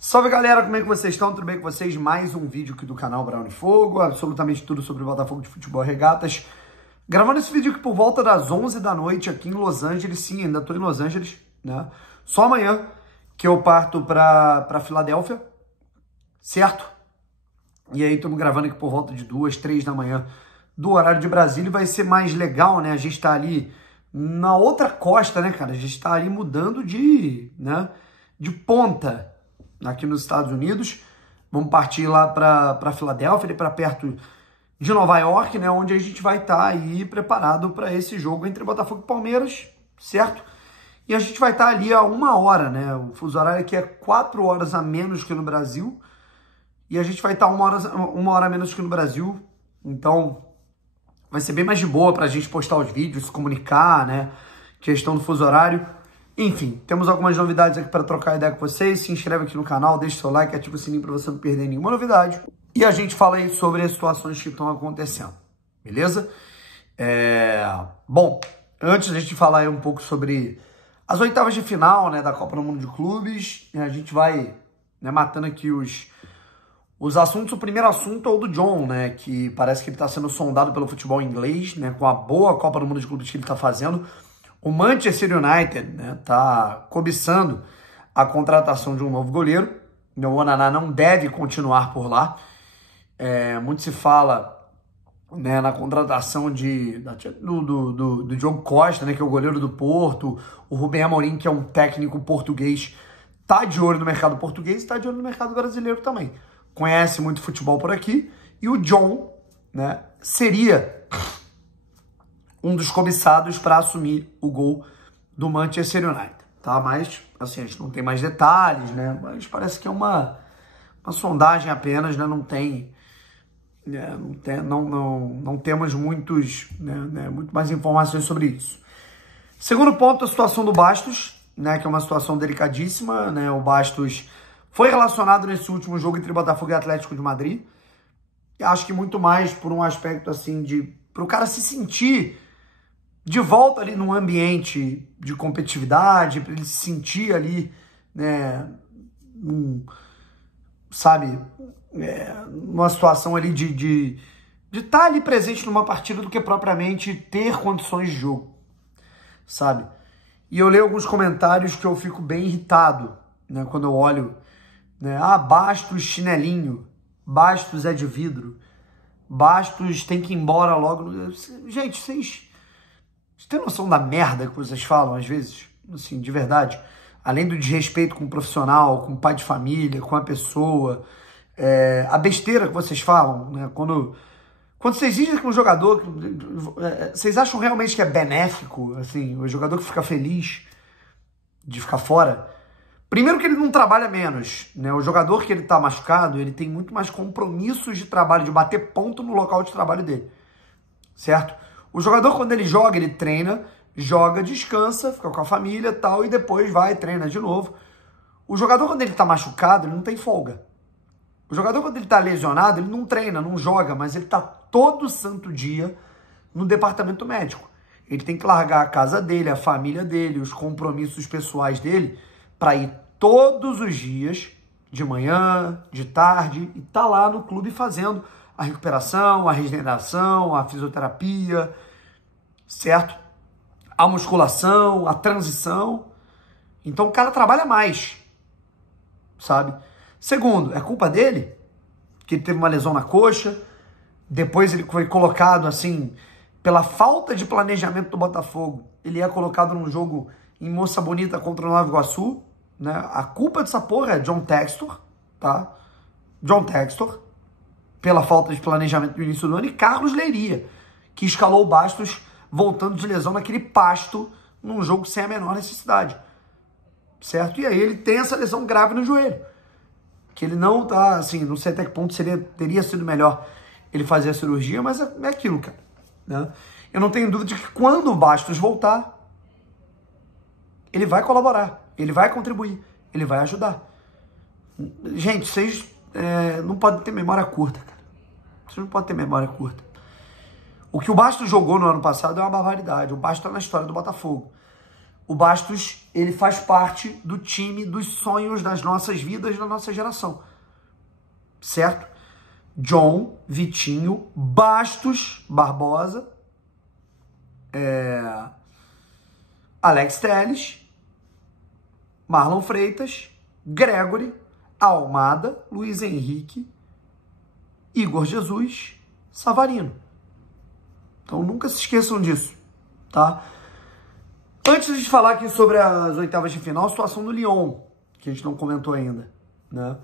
Salve galera, como é que vocês estão? Tudo bem com vocês? Mais um vídeo aqui do canal Brown Fogo, absolutamente tudo sobre o Botafogo de Futebol Regatas. Gravando esse vídeo aqui por volta das 11 da noite aqui em Los Angeles. Sim, ainda tô em Los Angeles, né? Só amanhã que eu parto pra Filadélfia, certo? E aí estamos gravando aqui por volta de 2, 3 da manhã do horário de Brasília e vai ser mais legal, né? A gente tá ali na outra costa, né, cara? A gente tá ali mudando de ponta aqui nos Estados Unidos. Vamos partir lá para Filadélfia, para perto de Nova York, né, onde a gente vai estar aí preparado para esse jogo entre Botafogo e Palmeiras, certo? E a gente vai estar ali a 1 hora, né? O fuso horário aqui é 4 horas a menos que no Brasil. E a gente vai estar 1 hora a menos que no Brasil. Então vai ser bem mais de boa para a gente postar os vídeos, se comunicar, né? Questão do fuso horário. Enfim, temos algumas novidades aqui para trocar ideia com vocês. Se inscreve aqui no canal, deixa seu like, ativa o sininho para você não perder nenhuma novidade. E a gente fala aí sobre as situações que estão acontecendo, beleza? Bom, antes da gente falar aí um pouco sobre as oitavas de final, né, da Copa do Mundo de Clubes, a gente vai, né, matando aqui os assuntos. O primeiro assunto é o do John, né, que parece que ele está sendo sondado pelo futebol inglês, né, com a boa Copa do Mundo de Clubes que ele está fazendo. O Manchester United, né, tá cobiçando a contratação de um novo goleiro. O Onana não deve continuar por lá. Muito se fala, né, na contratação do Diogo Costa, né, que é o goleiro do Porto. O Rubem Amorim, que é um técnico português, tá de olho no mercado português e tá de olho no mercado brasileiro também. Conhece muito futebol por aqui. E o John, né, seria um dos cobiçados para assumir o gol do Manchester United, tá? Mas, assim, a gente não tem mais detalhes, né? Mas parece que é uma sondagem apenas, né? Não temos muito mais informações sobre isso. Segundo ponto, a situação do Bastos, né? Que é uma situação delicadíssima, né? O Bastos foi relacionado nesse último jogo entre Botafogo e Atlético de Madrid. E acho que muito mais por um aspecto, assim, para o cara se sentir de volta ali num ambiente de competitividade, para ele se sentir ali, né, numa situação ali de estar ali presente numa partida do que propriamente ter condições de jogo, sabe? E eu leio alguns comentários que eu fico bem irritado, né, quando eu olho, né, Bastos chinelinho, Bastos é de vidro, Bastos tem que ir embora logo. Gente, vocês têm noção da merda que vocês falam às vezes? Assim, de verdade. Além do desrespeito com o profissional, com o pai de família, com a pessoa. A besteira que vocês falam, né? Quando vocês dizem que um jogador... vocês acham realmente que é benéfico, assim, o jogador que fica feliz de ficar fora? Primeiro que ele não trabalha menos, né? O jogador que ele tá machucado, ele tem muito mais compromissos de trabalho, de bater ponto no local de trabalho dele, certo? O jogador, quando ele joga, ele treina, joga, descansa, fica com a família e tal, e depois vai e treina de novo. O jogador, quando ele tá machucado, ele não tem folga. O jogador, quando ele tá lesionado, ele não treina, não joga, mas ele tá todo santo dia no departamento médico. Ele tem que largar a casa dele, a família dele, os compromissos pessoais dele, para ir todos os dias, de manhã, de tarde, e tá lá no clube fazendo a recuperação, a regeneração, a fisioterapia, certo? A musculação, a transição. Então o cara trabalha mais, sabe? Segundo, é culpa dele, que ele teve uma lesão na coxa, depois ele foi colocado assim, pela falta de planejamento do Botafogo, ele é colocado num jogo em Moça Bonita contra o Nova Iguaçu, né? A culpa dessa porra é John Textor, tá? John Textor, pela falta de planejamento no início do ano, e Carlos Leiria, que escalou o Bastos voltando de lesão naquele pasto num jogo sem a menor necessidade, certo? E aí ele tem essa lesão grave no joelho, que ele não tá, assim, não sei até que ponto teria sido melhor ele fazer a cirurgia, mas é aquilo, cara, né? Eu não tenho dúvida de que quando o Bastos voltar, ele vai colaborar, ele vai contribuir, ele vai ajudar. Gente, vocês não podem ter memória curta, cara. Vocês não podem ter memória curta. O que o Bastos jogou no ano passado é uma barbaridade. O Bastos tá na história do Botafogo. o Bastos, ele faz parte do time dos sonhos das nossas vidas, da nossa geração. Certo? John, Vitinho, Bastos, Barbosa, Alex Telles, Marlon Freitas, Gregory, Almada, Luiz Henrique, Igor Jesus, Savarino. Então nunca se esqueçam disso, tá? Antes de falar aqui sobre as oitavas de final, a situação do Lyon, que a gente não comentou ainda, né?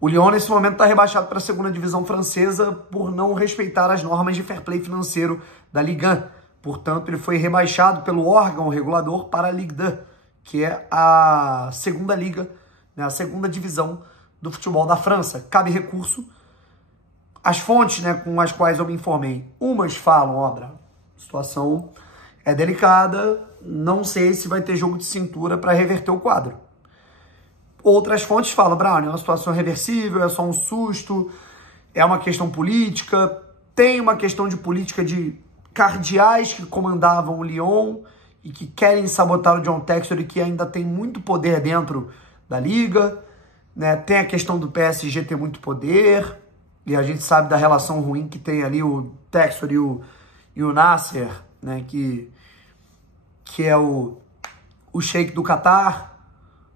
O Lyon, nesse momento, está rebaixado para a segunda divisão francesa por não respeitar as normas de fair play financeiro da Ligue 1. Portanto, ele foi rebaixado pelo órgão regulador para a Ligue 2, que é a segunda liga, né, a segunda divisão do futebol da França. Cabe recurso. As fontes, né, com as quais eu me informei, umas falam, ó, a situação é delicada, não sei se vai ter jogo de cintura para reverter o quadro. Outras fontes falam, Brown, é uma situação reversível, é só um susto, é uma questão política, tem uma questão de política de cardeais que comandavam o Lyon e que querem sabotar o John Textor e que ainda tem muito poder dentro da liga, né? Tem a questão do PSG ter muito poder, e a gente sabe da relação ruim que tem ali o Textor e o Nasser, né? Que é o sheik do Catar.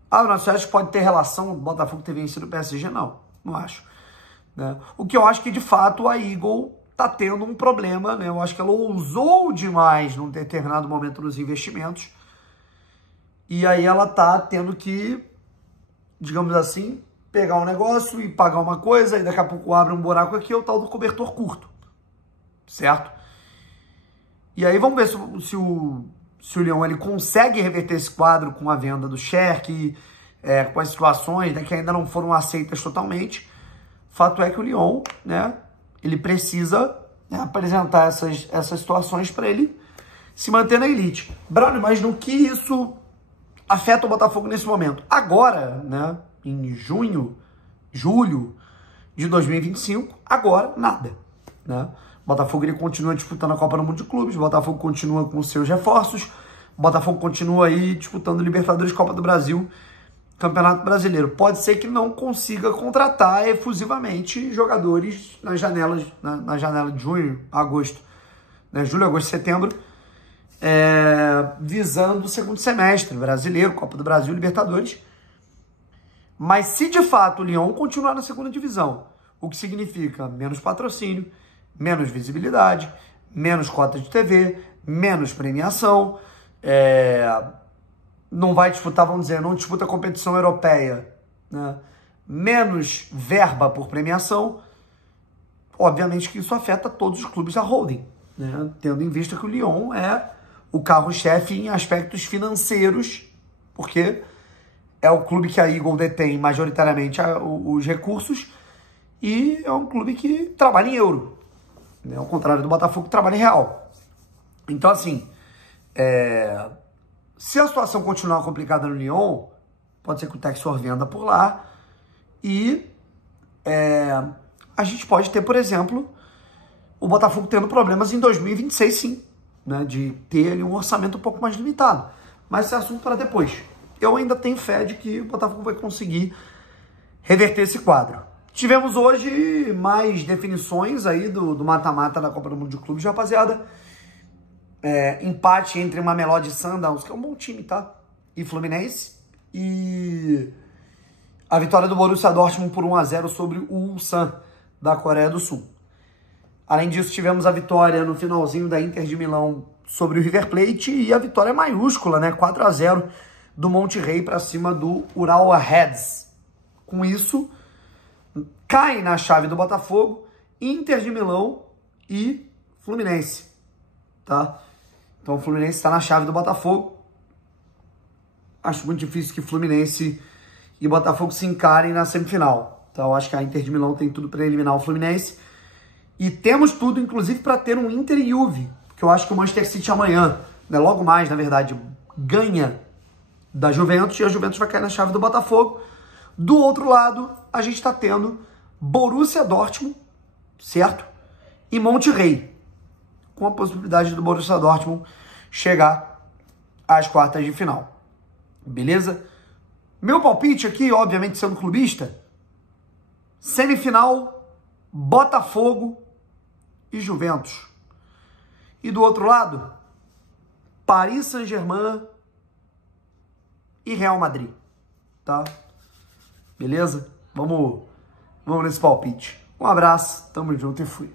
Ah, o Nasser acho que pode ter relação o Botafogo ter vencido o PSG? Não acho. Né? O que eu acho que, de fato, a Eagle tá tendo um problema, né? Eu acho que ela ousou demais num determinado momento nos investimentos. E aí ela tá tendo que, digamos assim, pegar um negócio e pagar uma coisa, e daqui a pouco abre um buraco aqui, é o tal do cobertor curto. Certo? E aí vamos ver se o Lyon ele consegue reverter esse quadro com a venda do Cherki, com as situações, né, que ainda não foram aceitas totalmente. Fato é que o Lyon, né, ele precisa, né, apresentar essas situações para ele se manter na elite. Bruno, mas no que isso afeta o Botafogo nesse momento? Agora, né, em julho de 2025, agora nada, né? O Botafogo ele continua disputando a Copa do Mundo de Clubes, o Botafogo continua com seus reforços, o Botafogo continua aí disputando Libertadores, Copa do Brasil, Campeonato Brasileiro. Pode ser que não consiga contratar efusivamente jogadores na janela de junho, agosto, né? Julho, agosto, setembro, visando o segundo semestre, Brasileiro, Copa do Brasil, Libertadores. Mas se de fato o Lyon continuar na segunda divisão, o que significa menos patrocínio, menos visibilidade, menos cota de TV, menos premiação, não vai disputar, vamos dizer, não disputa a competição europeia, né? Menos verba por premiação, obviamente que isso afeta todos os clubes da holding, né? Tendo em vista que o Lyon é o carro-chefe em aspectos financeiros, porque é o clube que a Eagle detém majoritariamente os recursos e é um clube que trabalha em euro, né? Ao contrário do Botafogo, que trabalha em real. Então, assim, se a situação continuar complicada no Lyon, pode ser que o Textor venda por lá e a gente pode ter, por exemplo, o Botafogo tendo problemas em 2026, sim, né? De ter ali um orçamento um pouco mais limitado. Mas esse é assunto para depois. Eu ainda tenho fé de que o Botafogo vai conseguir reverter esse quadro. Tivemos hoje mais definições aí do mata-mata da Copa do Mundo de Clubes, rapaziada. Empate entre Mamelodi Sundowns, que é um bom time, tá? E Fluminense. E a vitória do Borussia Dortmund por 1-0 sobre o Ulsan da Coreia do Sul. Além disso, tivemos a vitória no finalzinho da Inter de Milão sobre o River Plate e a vitória maiúscula, né? 4-0 do Monterrey para cima do Ural Reds. Com isso, cai na chave do Botafogo, Inter de Milão e Fluminense, tá? Então o Fluminense está na chave do Botafogo. Acho muito difícil que Fluminense e Botafogo se encarem na semifinal. Então acho que a Inter de Milão tem tudo para eliminar o Fluminense. E temos tudo, inclusive, para ter um Inter e Juve, que eu acho que o Manchester City amanhã, né, logo mais, na verdade, ganha da Juventus e a Juventus vai cair na chave do Botafogo. Do outro lado, a gente está tendo Borussia Dortmund, certo? E Monterrey, com a possibilidade do Borussia Dortmund chegar às quartas de final. Beleza? Meu palpite aqui, obviamente sendo clubista, semifinal, Botafogo e Juventus. E do outro lado, Paris Saint-Germain e Real Madrid, tá? Beleza? Vamos nesse palpite. Um abraço, tamo junto e fui.